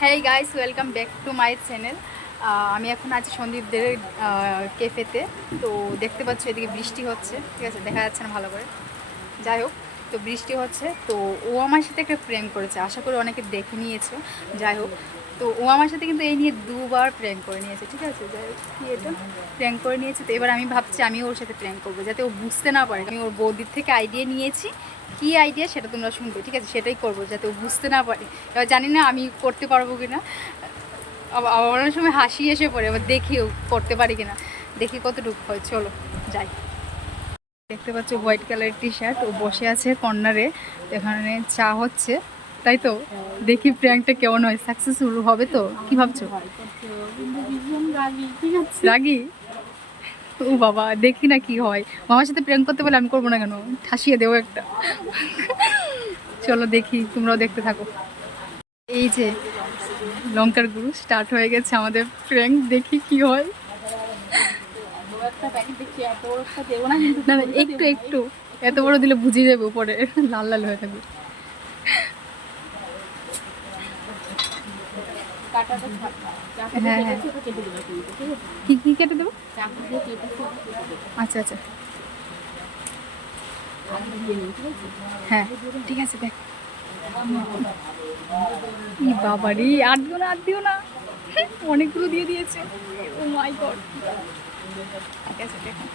হ্যাঁ guys, welcome back to my channel. আমি এখন আছি সন্দীপদের ক্যাফেতে। তো দেখতে পাচ্ছ এদিকে বৃষ্টি হচ্ছে, ঠিক আছে, দেখা যাচ্ছে না ভালো করে। যাই হোক, তো বৃষ্টি হচ্ছে। তো ও আমার সাথে একটা প্র্যাঙ্ক করেছে, আশা করি অনেকে দেখে নিয়েছো। যাই হোক, তো ও আমার সাথে কিন্তু এই নিয়ে দুবার প্র্যাঙ্ক করে নিয়েছে, ঠিক আছে। যাই হোক, কি এটা প্র্যাঙ্ক করে নিয়েছে। তো এবার আমি ভাবছি আমিও ওর সাথে প্র্যাঙ্ক করবো, যাতে ও বুঝতে না পারে। আমি ওর বৌদির থেকে আইডিয়া নিয়েছি, কী আইডিয়া সেটা তোমরা শুনবে, ঠিক আছে। সেটাই করবো যাতে ও বুঝতে না পারে। এবার জানি না আমি করতে পারবো কি না, আবার অনেক সময় হাসি এসে পড়ে। এবার দেখিও করতে পারি কিনা, দেখি কতটুকু হয়। চলো যাই। দেখতে পাচ্ছ হোয়াইট কালারের টি শার্ট, ও বসে আছে কর্নারে, এখানে চা হচ্ছে, তাই তো। দেখি প্র্যাঙ্কটা কেমন হয়, সাকসেসফুল হবে তো? কি ভাবছো? রাগি? ও বাবা, দেখি না কি হয়। মামার সাথে প্র্যাঙ্ক করতে বলে আমি করবো না কেন, ঠাসিয়ে দেবো একটা। চলো দেখি, তোমরাও দেখতে থাকো। এই যে লঙ্কার গুঁড়ো স্টার্ট হয়ে গেছে আমাদের প্র্যাঙ্ক, দেখি কি হয়। না না, একটু একটু, এত বড় দিলে বুঝে যাবে, উপরে লাল লাল হয়ে থাকবে। হ্যাঁ হ্যাঁ, কি কি কেটে দেবো? আচ্ছা আচ্ছা, হ্যাঁ ঠিক আছে। দেখ, ই বাবারি, আর দিও না, আর দিও না, অনেকগুলো দিয়ে দিয়েছে। ও মাই গড। ঠিক আছে, দেখো,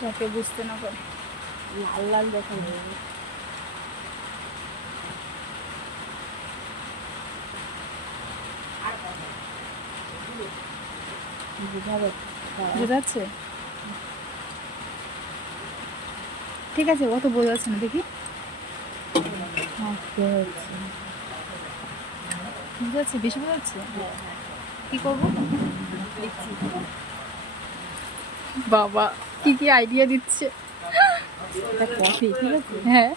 যাতে বুঝতে না পারে। লাল লাল দেখা যাবে। বোঝা যাচ্ছে? ঠিক আছে, অত বোঝা যাচ্ছে না, দেখি। বোঝা যাচ্ছে, বেশি বোঝা যাচ্ছে। কি করবো? বাবা কি কি আইডিয়া দিচ্ছে। কফি, ঠিক আছে, হ্যাঁ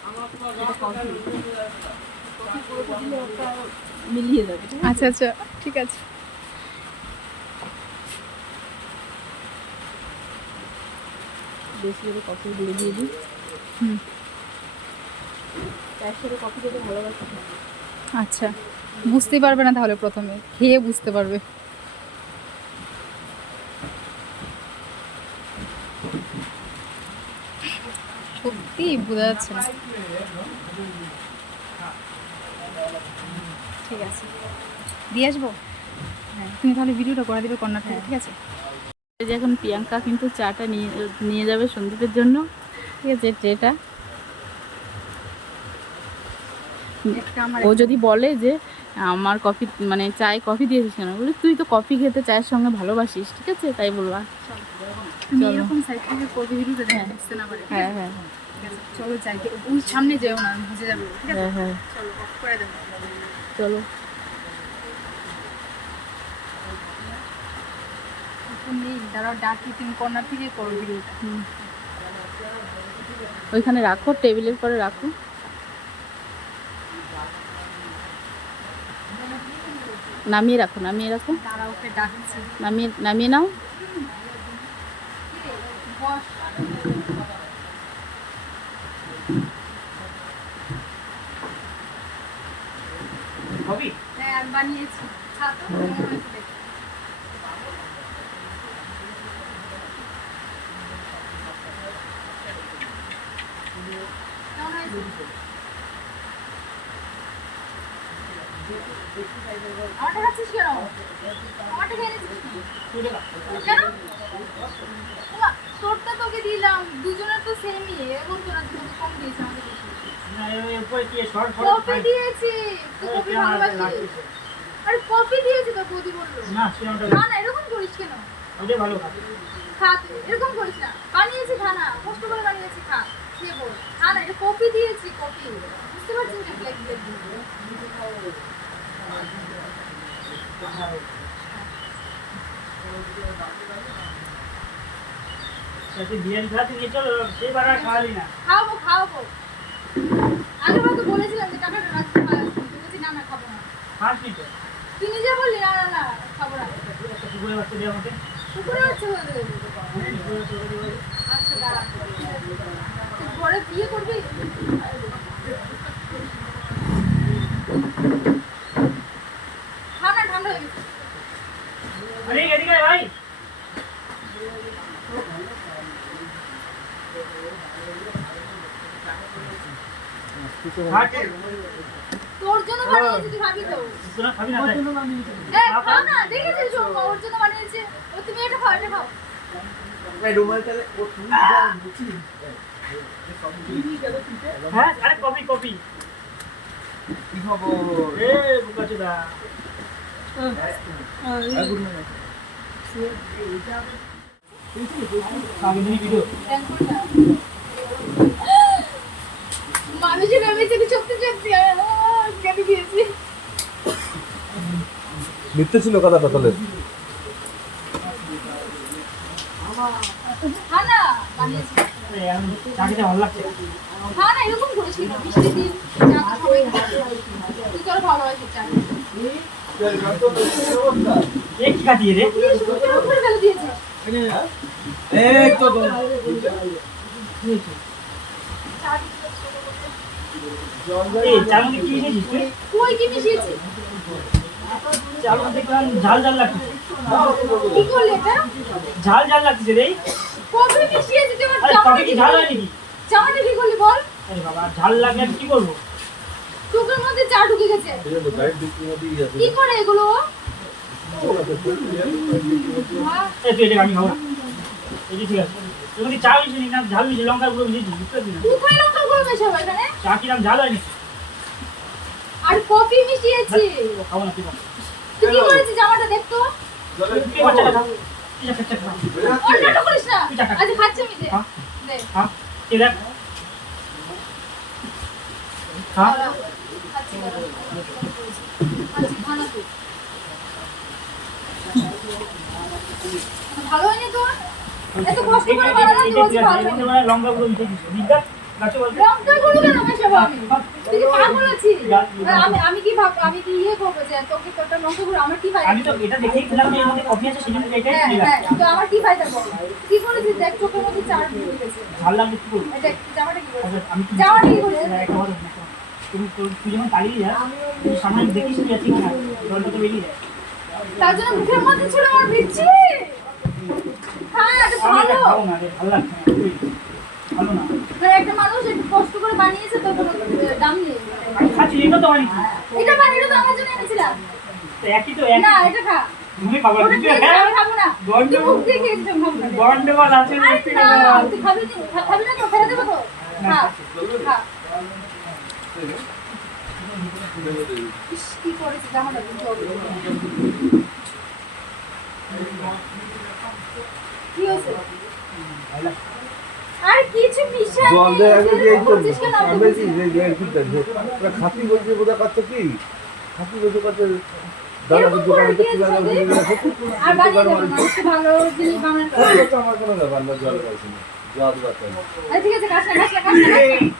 মিলিয়ে যাবে। আচ্ছা আচ্ছা, ঠিক আছে। বেশি করে কফি দিয়ে দিই। কফি খেতে ভালোবাসি। আচ্ছা, বুঝতে পারবে না তাহলে, প্রথমে খেয়ে বুঝতে পারবে। সত্যি বোঝা যাচ্ছে না। ঠিক আছে, দিয়ে আসবো। হ্যাঁ, তুমি তাহলে ভিডিওটা করে দিবে কর্নার থেকে, ঠিক আছে। এই যে এখন প্রিয়াঙ্কা কিন্তু চাটা নিয়ে যাবে সন্দীপের জন্য, ঠিক আছে। ট্রেটা ও যদি বলে যে আমার কফি, মানে চায় কফি দিয়েছিস কেন, বলে তুই তো কফি খেতে চায়ের সঙ্গে ভালোবাসিস, ঠিক আছে, তাই বলবা। এরকম সাইড থেকে করবি ভিডিওটা, হ্যাঁ বুঝতে না পারে। হ্যাঁ হ্যাঁ, চলো যাই, ওই সামনে যেও না, বুঝে যাবে। হ্যাঁ হ্যাঁ, চলো অফ করে দেবো। চলো দাঁড়াও, ডাকি, তুমি কর্নার থেকে করো ভিডিওটা। ওইখানে রাখো, টেবিলের পরে রাখো। নামিয়ে রাখো, নামিয়ে রাখো, নামিয়ে নামিয়ে নাও। বানিয়েছি, আমারটা খাচ্ছিস কেন? আমারটা খেয়ে নিচ্ছিস কেন? তোরটা তোকে দিলাম, দুজনের তো সেমই, এরকম তো না তোকে কম দিয়েছি, আমাকে কফি দিয়েছি, তুই কফি ভালোবাসিস। আরে কফি দিয়েছি তো, বৌদি বললো। না না, এরকম করিস কেন? খা, এরকম করিস না, বানিয়েছি, খা না, কষ্ট করে বানিয়েছি, খা, খেয়ে বল। খা না, এটা কফি দিয়েছি, কফি, বুঝতে পারছিস না? ব্ল্যাক ব্ল্যাক খাওয়াবো খাওয়াবো। আগেরবার তো বলেছিলাম যে টাকাটা রাখতে পারছি, বলেছি না না খাবো না। তুই নিজে বললি না না না খাবো না। কুকুরের বাচ্চা দিয়ে আমাকে, কুকুরের বাচ্চা হয়ে দেবে। আচ্ছা দাঁড়া, ঘরে বিয়ে করবি? ঠান্ডা ঠান্ডা হয়ে গেছে। আরে এদিকে আয় ভাই। তোর জন্য বানিয়েছি, তুই খাবি তো? তোরা খাবি না? খা না, দেখেছিস ওর জন্য বানিয়েছে। ও তুমি এটা খাও, এটা খাও। হ্যাঁ, আরে কপি কপি। কি খবর? এ বুকাচুদা। আগে দিন ভিডিও। মানুষের ভেবেছে কি সত্যি সত্যি কেটে দিয়েছি। মিথ্যে ছিল কথাটা তাহলে? খা না, বানিয়েছি। আরে আমি চা খেতে ভালো লাগছে। খা না, এরকম করিস না, বৃষ্টি দিন চা তো সবাই খায়। তুই তোর ভালোবাসি চা। এ কি খাতিয়ে রে? তোর উপরে ফেলে দিয়েছে। এই তো এই চার মধ্যে কি এনেছিস তুই? কই কি মিশিয়েছে? চার মধ্যে দেখলাম ঝাল ঝাল লাগছে। কি করলি এটা? ঝাল ঝাল লাগছে রে। কফি মিশিয়েছে তুই আমার আরে জামাটা কবে কি ঝাল হয় নাকি? জামাটা কি করলি বল? আরে বাবা ঝাল লাগলে আমি কি করবো? চোখের মধ্যে চা ঢুকে গেছে। কি করে এগুলো? এই তুই এটা আমি খাবো না। এই যে ঠিক আছে। তুই যদি চা মিশিয়ে নিস না ঝাল মিশিয়ে লঙ্কা গুঁড়ো মিশিয়েছিস বুঝতে পারছিস না? তুই কই লঙ্কা গুঁড়ো মেশাবো এখানে? চা কিরাম ঝাল হয় নাকি? আর কফি মিশিয়েছি। খাবো না তুই খা। তুই কি করেছিস জামাটা দেখ তো? তুই বাচ্চাটা খা। তুই যা খা, খা। অন্যটা করিস না। তুই টাকা। আচ্ছা খাচ্ছি আমি দে। খা। দে। খা। এ দেখ। খা। খাচ্ছি খানা তুই। ভালো হয়নি তো? এত কষ্ট করে বানালাম তো বলছি ভালো হয়নি। মানে লঙ্কা গুঁড়ো মিশিয়েছিস। বিদ্যা গাছে বলতে লঙ্কা গুঁড়ো কেন মেশাবো আমি? তুই কি পাগল আছিস? আমি কি ভাব, আমি কি ইয়ে করবো যে তোকে তোরটা লঙ্কা গুঁড়ো আমার কি ফায়দা? আমি তো এটা দেখেই খেলাম যে এর মধ্যে কফি আছে সেজন্য এটাই হ্যাঁ খেলাম। হ্যাঁ, তো আমার কি ফায়দা বল? কি করেছিস দেখ, চোখের মধ্যে চার ঢুকে গেছে। ঝাল লাগলে কি করবো? দেখ জামাটা কি করেছিস? আমি কি জামাটা কি করেছিস? তুই যখন পালিয়ে যাস তুই সামনে দেখিস তুই আছিস না জলটা তো বেরিয়ে যায়। তার জন্য মুখের মধ্যে ছুড়ে আমার দিচ্ছি। হ্যাঁ এটা আমি এটা ভালো। খাবো না রে, ভালো লাগছে না তুই ভালো না। মানে একটা মানুষ একটু কষ্ট করে বানিয়েছে তো কোনো দাম নেই। আমি খাচ্ছি এটা তো অনেক এটা বানিয়ে তো আমার জন্য এনেছিলাম। একই তো একই না এটা খা। তুমি বাবা ওটা কিছু খেয়েছি, হ্যাঁ আমি খাবো না। তুই মুখ দিয়ে খেয়েছিস, আমি খাবো না। গন্ডগোল আছে আরে দেখতে না, গেলাম। তুই খাবি না, খাবি না তো ফেলে দেবো তো। খা, খা। ইস, কি করেছিস জামাটা বুঝতে হবে। কি হয়েছে? আর কিছু মিশাই জল দেয় আগে যে এই তো বলছিস কেন আমাকে আমরা কি বলছিস? যে এরকমটা যে ওরা খাসি বলছে বোঝা করছে কি খাসি বলছে করছে দাদা এরকম দোকানে করে তো দিয়েছিস দাদা ওদের? বলছে আর বানিয়ে দেবো না, একটু ভালো জিনিস বানাতে হবে। আমার কোনো ব্যাপার না জল খাইছি না জল বাচ্চা আরে ঠিক আছে, খাস না, খাস না, খাস না, খাস না।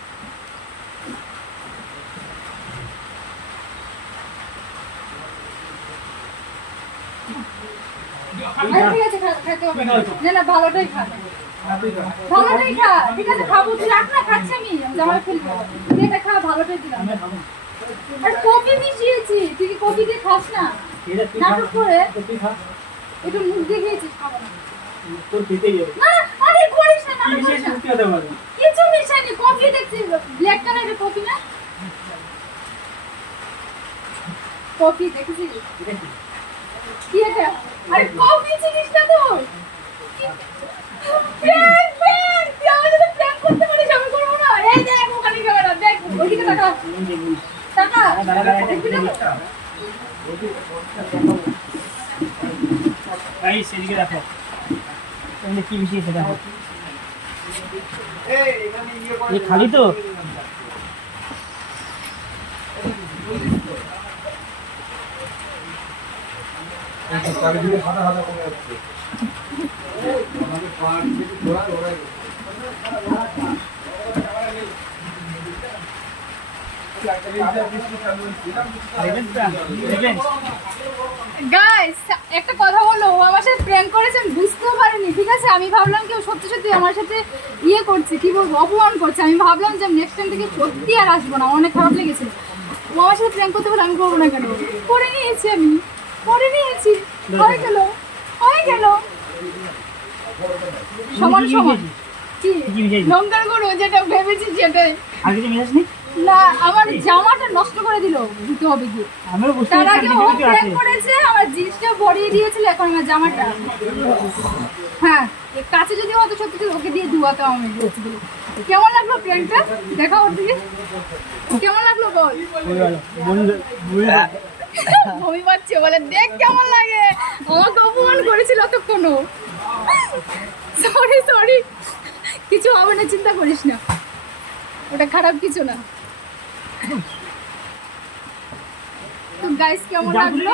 আরে ঠিক আছে, খাইতে হবে না। না, না, ভালোটাই খা। ভালোটাই খা। ঠিক আছে, খাবো। তুই রাখ না, খাচ্ছি আমি। জামাই ফেলবো। তুই এটা খা, ভালোটাই দিলাম। আর কফি মিশিয়েছি। তুই কি কফি দিয়ে খাস না? নাটক করে একটু মুখ দিয়ে খেয়েছিস, খাবো না। তোর খেতেই হবে না, আরে করিস না, কি নাটক করিস বিশেষ না। সত্যি কথা বল কিছু মিশাইনি। কফি দেখছি, ব্ল্যাক কালারের কফি না? কফি দেখেছিস? কি এটা? আরে কফি চিনিস না তো? Prank, prank! তুই আমার সাথে প্র্যাঙ্ক করতে পারিস, আমি করবো না। এই দেখ, ওখানে ক্যামেরা, দেখ, ওইদিকে তাকা। তাকা, দেখবি না তো? গাইস এদিকে দেখো এখানে কি মিশিয়েছে দেখো এই খালি তো চারিদিকে সাদা সাদা করে যাচ্ছে আমাদের পাড় থেকে ঘোরা ওরাই গাইস একটা কথা বলো, ও আমার সাথে প্র্যাঙ্ক করেছে, আমি বুঝতেও পারিনি। ঠিক আছে, আমি ভাবলাম কি ও সত্যি সত্যি আমার সাথে ইয়ে করছে, কি বলবো, অপমান করছে। আমি ভাবলাম যে নেক্সট টাইম থেকে সত্যি আর আসবো না, অনেক খারাপ লেগেছিল। ও আমার সাথে প্র্যাঙ্ক করতে বলে আমি করবো না কেন? করে নিয়েছি আমি, করে নিয়েছি, হয়ে গেল, হয়ে গেল। সমান কি সমান। মিশিয়েছিস? কি কি মিশিয়েছিস? লঙ্কার গুঁড়ো যেটা ভেবেছি সেটাই। আর কিছু মিশাসনি? না, আমার জামাটা নষ্ট করে দিল, দিতে হবে গিয়ে। আমিও বুঝতে তার পারছি আগে ও প্র্যাঙ্ক করেছে, আমার জিনিসটা ভরিয়ে দিয়েছিল, এখন আমার জামাটা। হ্যাঁ, এর কাছে যদি হতো সত্যি সত্যি ওকে দিয়ে ধুয়াতে আমি দিয়েছি। কেমন লাগলো প্র্যাঙ্কটা? দেখা ওর দিকে কেমন লাগলো বল। বমি পাচ্ছে বলে, দেখ কেমন লাগে। আমাকে অপমান করেছিল এতক্ষণও। সরি সরি, কিছু হবে না, চিন্তা করিস না, ওটা খারাপ কিছু না। তো গাইস কেমন লাগলো,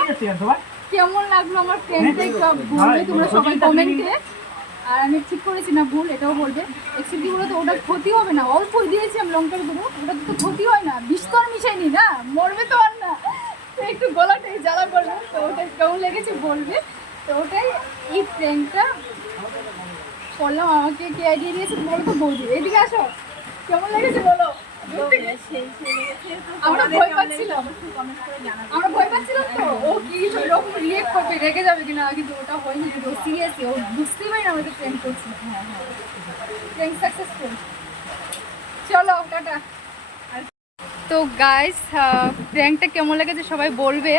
কেমন লাগলো আমার ফ্রেন্ডটা বলবে তোমরা সবাই কমেন্টে। আর আমি ঠিক করেছি না ভুল, এটাও বলবে। অ্যাকচুয়ালি বলো তো, ওটা ক্ষতি হবে না, অল্পই দিয়েছি আমি লঙ্কার গুঁড়ো, ওটা তো ক্ষতি হয় না, বিষ তো আর মিশাইনি না, মরবে তো আর না। তো একটু গলাটাই জ্বালা করবে, তো ওটাই কেমন লেগেছে বলবে। তো ওটাই এই ফ্রেন্ডটা করলাম। আমাকে কে আইডিয়া দিয়েছে বলো তো, বলবে। এদিকে আসো, কেমন লেগেছে বলো। আমরা ভয় পাচ্ছিলাম, আমরা ভয় পাচ্ছিলাম তো ও কি রকম রিয়েক্ট করবে, রেগে যাবে কিনা, কিন্তু ওটা হয়নি, কিন্তু ও সিরিয়াসলি, ও বুঝতেই পারি না আমরা তো ট্রেন করছি। Train successful. চলো টাটা। তো গাইস, প্র্যাঙ্কটা কেমন লেগেছে সবাই বলবে।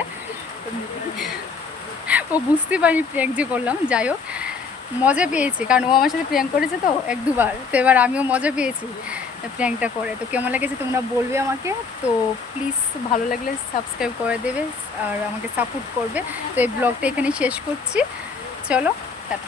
ও বুঝতে পারি প্র্যাঙ্ক যে করলাম, যাই হোক মজা পেয়েছি, কারণ ও আমার সাথে প্র্যাঙ্ক করেছে তো এক দুবার, তো এবার আমিও মজা পেয়েছি প্র্যাঙ্কটা করে। তো কেমন লেগেছে তোমরা বলবে আমাকে। তো প্লিজ ভালো লাগলে সাবস্ক্রাইব করে দেবে আর আমাকে সাপোর্ট করবে। তো এই ব্লগটা এখানেই শেষ করছি, চলো টাটা।